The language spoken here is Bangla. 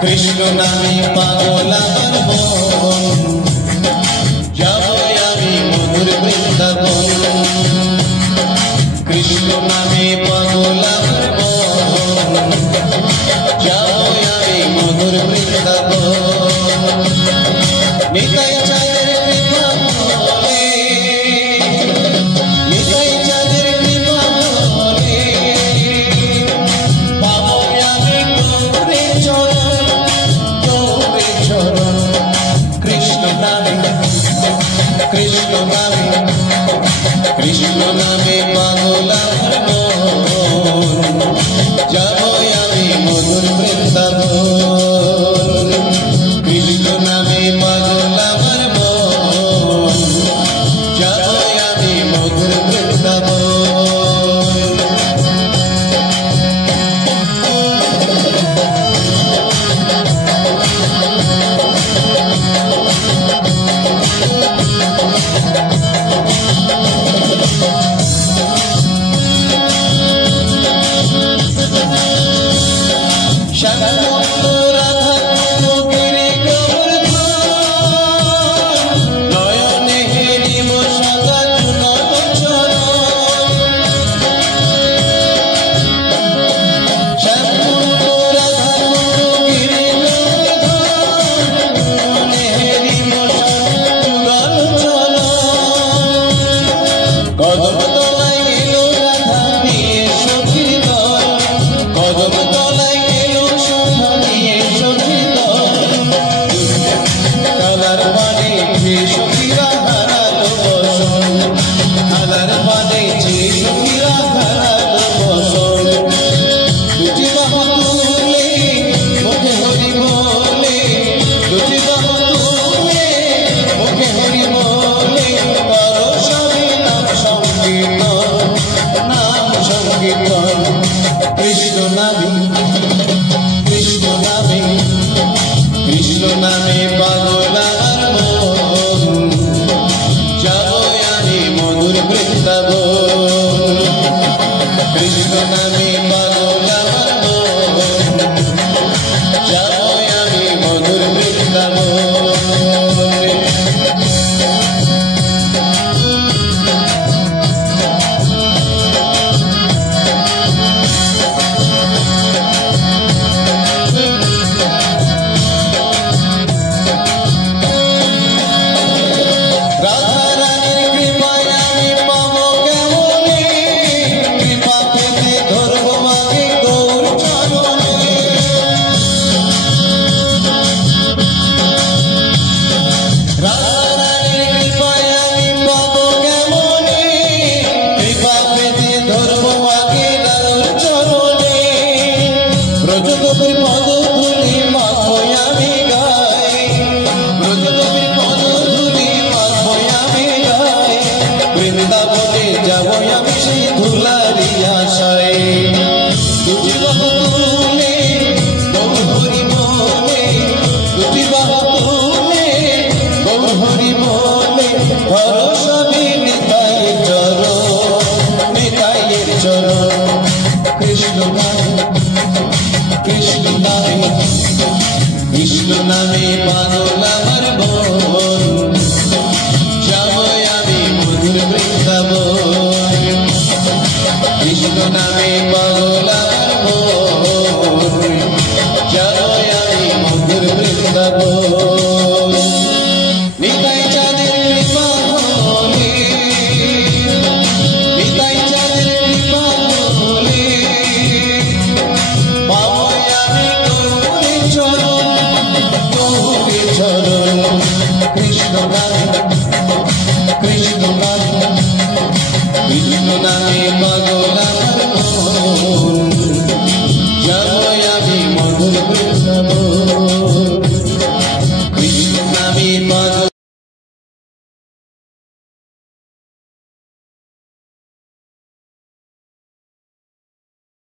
কৃষ্ণ নামে পাগল আমার মন, যাব আমি মধুর বৃন্দাবন। কৃষ্ণ নামে পাগল আমার মন, যাব আমি মধুর বৃন্দাবন। নিতাই চাঁদের কৃপা বলে, নিতাই চাঁদের কৃপা বলে, পাবো আমি গৌরে চরণ, গৌরে চরণ। কৃষ্ণ নামে, কৃষ্ণ নামে, কৃষ্ণ নামে পাগল আমার মন, যাব আমি মধুর বৃন্দাবন। কৃষ্ণ নামে পাগল আমার মন, যাব আমি মধুর বৃন্দাবন। কৃষ্ণ নামে, কৃষ্ণ নামে, কৃষ্ণ নামে পাগল আমার মন, যাব আমি মধুর বৃন্দাবন। কৃষ্ণ নামে পাগল আমার মন, যাব আমি মধুর বৃন্দাবন। বৃন্দাবনে যাব আমি সেই ধুলারি আশায়, দুটি বাহু তুলে গৌর হরি বলে, দুটি বাহু তুলে গৌর হরি বলে, ভরসাবি নিতাইয়ের চরণ, নিতাইয়ের চরণ। কৃষ্ণ নামে, কৃষ্ণ নামে, কৃষ্ণ নামে পাগল আমার মন, যাব আমি মধুর বৃন্দাবন। কৃষ্ণ নামে পাগল আমার মন, যাব আমি মধুর বৃন্দাবন। নিতাই চাঁদের কৃপা বলে, নিতাই চাঁদের কৃপা বলে, পাবো আমি গৌরে চরণ, গৌরে চরণ। কৃষ্ণ নামে